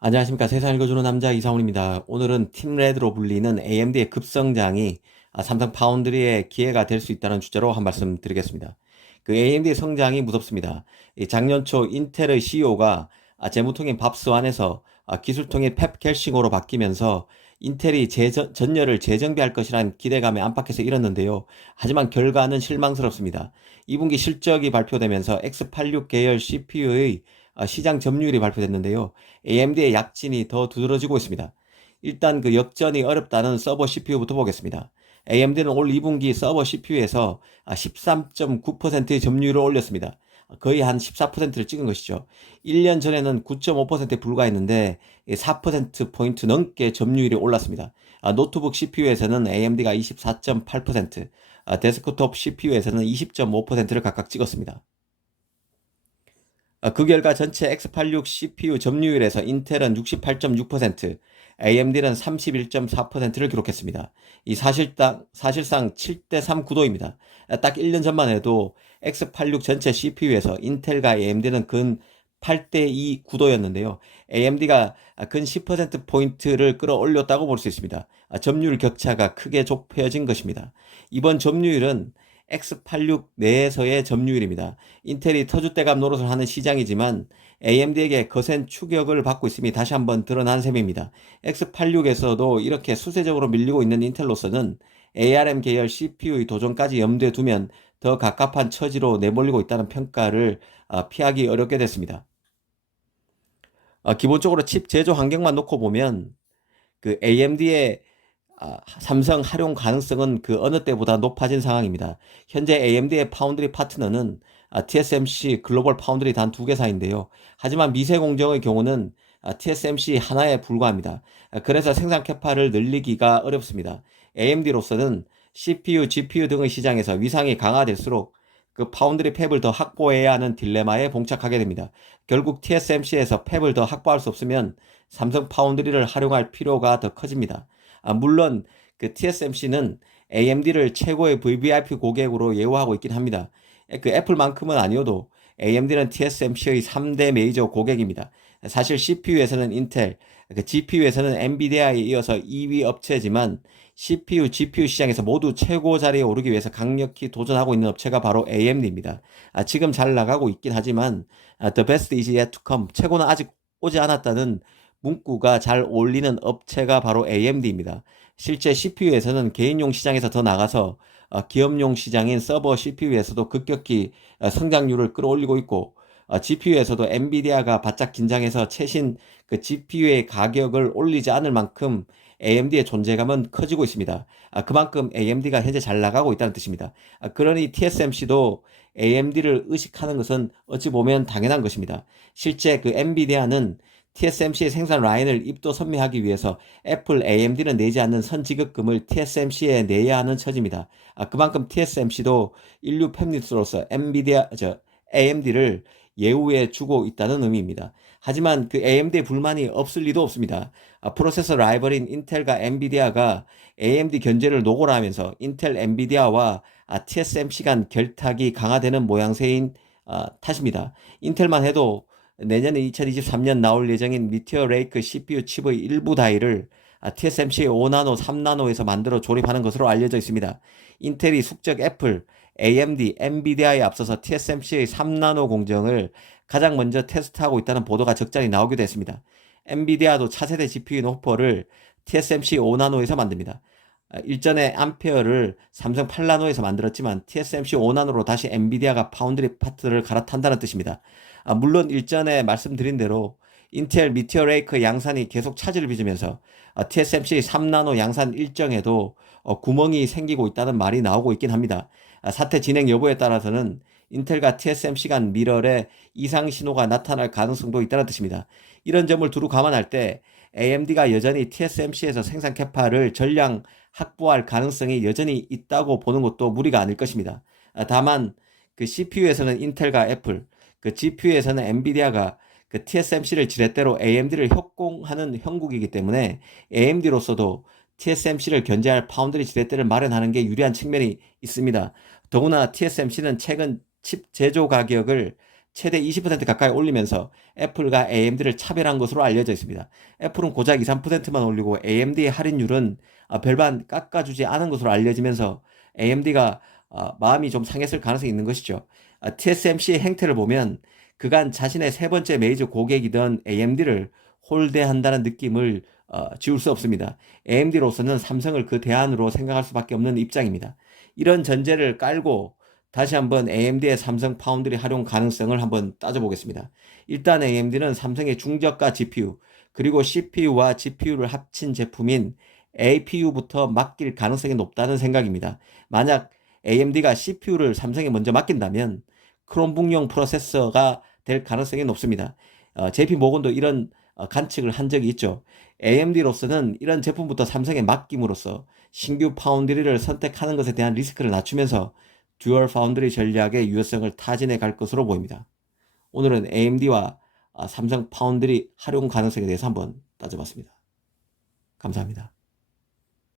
안녕하십니까. 세상 읽어주는 남자 이상훈입니다. 오늘은 팀레드로 불리는 AMD의 급성장이 삼성 파운드리의 기회가 될 수 있다는 주제로 한 말씀 드리겠습니다. 그 AMD의 성장이 무섭습니다. 작년 초 인텔의 CEO가 재무통인 밥스완에서 기술통인 펩 갤싱으로 바뀌면서 인텔이 전열을 재정비할 것이라는 기대감에 안팎에서 이뤘는데요. 하지만 결과는 실망스럽습니다. 2분기 실적이 발표되면서 X86 계열 CPU의 시장 점유율이 발표됐는데요. AMD의 약진이 더 두드러지고 있습니다. 일단 그 역전이 어렵다는 서버 CPU부터 보겠습니다. AMD는 올 2분기 서버 CPU에서 13.9%의 점유율을 올렸습니다. 거의 한 14%를 찍은 것이죠. 1년 전에는 9.5%에 불과했는데 4%포인트 넘게 점유율이 올랐습니다. 노트북 CPU에서는 AMD가 24.8%, 데스크톱 CPU에서는 20.5%를 각각 찍었습니다. 그 결과 전체 X86 CPU 점유율에서 인텔은 68.6%, AMD는 31.4%를 기록했습니다. 이 사실상 7대3 구도입니다. 딱 1년 전만 해도 X86 전체 CPU에서 인텔과 AMD는 근 8대2 구도였는데요. AMD가 근 10%포인트를 끌어올렸다고 볼 수 있습니다. 점유율 격차가 크게 좁혀진 것입니다. 이번 점유율은 X86 내에서의 점유율입니다. 인텔이 터줏대감 노릇을 하는 시장이지만 AMD에게 거센 추격을 받고 있음이 다시 한번 드러난 셈입니다. X86에서도 이렇게 수세적으로 밀리고 있는 인텔로서는 ARM 계열 CPU의 도전까지 염두에 두면 더 갑갑한 처지로 내몰리고 있다는 평가를 피하기 어렵게 됐습니다. 기본적으로 칩 제조 환경만 놓고 보면 그 AMD의 삼성 활용 가능성은 그 어느 때보다 높아진 상황입니다. 현재 AMD의 파운드리 파트너는 TSMC 글로벌 파운드리 단 두 개사인데요. 하지만 미세 공정의 경우는 TSMC 하나에 불과합니다. 그래서 생산 캐파를 늘리기가 어렵습니다. AMD로서는 CPU, GPU 등의 시장에서 위상이 강화될수록 그 파운드리 팹을 더 확보해야 하는 딜레마에 봉착하게 됩니다. 결국 TSMC에서 팹을 더 확보할 수 없으면 삼성 파운드리를 활용할 필요가 더 커집니다. 물론 그 TSMC는 AMD를 최고의 VVIP 고객으로 예우하고 있긴 합니다. 그 애플만큼은 아니어도 AMD는 TSMC의 3대 메이저 고객입니다. 사실 CPU에서는 인텔, GPU에서는 엔비디아에 이어서 2위 업체지만 CPU, GPU 시장에서 모두 최고 자리에 오르기 위해서 강력히 도전하고 있는 업체가 바로 AMD입니다. 지금 잘 나가고 있긴 하지만 The best is yet to come. 최고는 아직 오지 않았다는 문구가 잘 어울리는 업체가 바로 AMD입니다. 실제 CPU에서는 개인용 시장에서 더 나가서 기업용 시장인 서버 CPU에서도 급격히 성장률을 끌어올리고 있고 GPU에서도 엔비디아가 바짝 긴장해서 최신 그 GPU의 가격을 올리지 않을 만큼 AMD의 존재감은 커지고 있습니다. 그만큼 AMD가 현재 잘 나가고 있다는 뜻입니다. 그러니 TSMC도 AMD를 의식하는 것은 어찌 보면 당연한 것입니다. 실제 그 엔비디아는 TSMC의 생산 라인을 입도 선미하기 위해서 애플, AMD는 내지 않는 선지급금을 TSMC에 내야 하는 처지입니다. 그만큼 TSMC도 인류 팹리스로서 AMD를 예우해 주고 있다는 의미입니다. 하지만 그 AMD의 불만이 없을 리도 없습니다. 프로세서 라이벌인 인텔과 엔비디아가 AMD 견제를 노고라 하면서 인텔, 엔비디아와 TSMC 간 결탁이 강화되는 모양새인 탓입니다. 인텔만 해도 내년에 2023년 나올 예정인 미티어 레이크 CPU 칩의 일부 다이를 TSMC 5나노, 3나노에서 만들어 조립하는 것으로 알려져 있습니다. 인텔이 숙적 애플, AMD, 엔비디아에 앞서서 TSMC의 3나노 공정을 가장 먼저 테스트하고 있다는 보도가 적잖이 나오기도 했습니다. 엔비디아도 차세대 GPU 호퍼를 TSMC 5나노에서 만듭니다. 일전에 암페어를 삼성 8나노에서 만들었지만 TSMC 5나노로 다시 엔비디아가 파운드리 파트를 갈아탄다는 뜻입니다. 물론 일전에 말씀드린 대로 인텔 미티어 레이크 양산이 계속 차질을 빚으면서 TSMC 3나노 양산 일정에도 구멍이 생기고 있다는 말이 나오고 있긴 합니다. 사태 진행 여부에 따라서는 인텔과 TSMC 간 미러에 이상 신호가 나타날 가능성도 있다는 뜻입니다. 이런 점을 두루 감안할 때 AMD가 여전히 TSMC에서 생산 캐파를 전량 확보할 가능성이 여전히 있다고 보는 것도 무리가 아닐 것입니다. 다만 그 CPU에서는 인텔과 애플, 그 GPU에서는 엔비디아가 그 TSMC를 지렛대로 AMD를 협공하는 형국이기 때문에 AMD로서도 TSMC를 견제할 파운드리 지렛대를 마련하는 게 유리한 측면이 있습니다. 더구나 TSMC는 최근 칩 제조 가격을 최대 20% 가까이 올리면서 애플과 AMD를 차별한 것으로 알려져 있습니다. 애플은 고작 2, 3%만 올리고 AMD의 할인율은 별반 깎아주지 않은 것으로 알려지면서 AMD가 마음이 좀 상했을 가능성이 있는 것이죠. TSMC의 행태를 보면 그간 자신의 세 번째 메이저 고객이던 AMD를 홀대한다는 느낌을 지울 수 없습니다. AMD로서는 삼성을 그 대안으로 생각할 수밖에 없는 입장입니다. 이런 전제를 깔고 다시 한번 AMD의 삼성 파운드리 활용 가능성을 한번 따져보겠습니다. 일단 AMD는 삼성의 중저가 GPU 그리고 CPU와 GPU를 합친 제품인 APU부터 맡길 가능성이 높다는 생각입니다. 만약 AMD가 CPU를 삼성에 먼저 맡긴다면 크롬북용 프로세서가 될 가능성이 높습니다. JP 모건도 이런 관측을 한 적이 있죠. AMD로서는 이런 제품부터 삼성에 맡김으로써 신규 파운드리를 선택하는 것에 대한 리스크를 낮추면서 듀얼 파운드리 전략의 유효성을 타진해 갈 것으로 보입니다. 오늘은 AMD와 삼성 파운드리 활용 가능성에 대해서 한번 따져봤습니다. 감사합니다.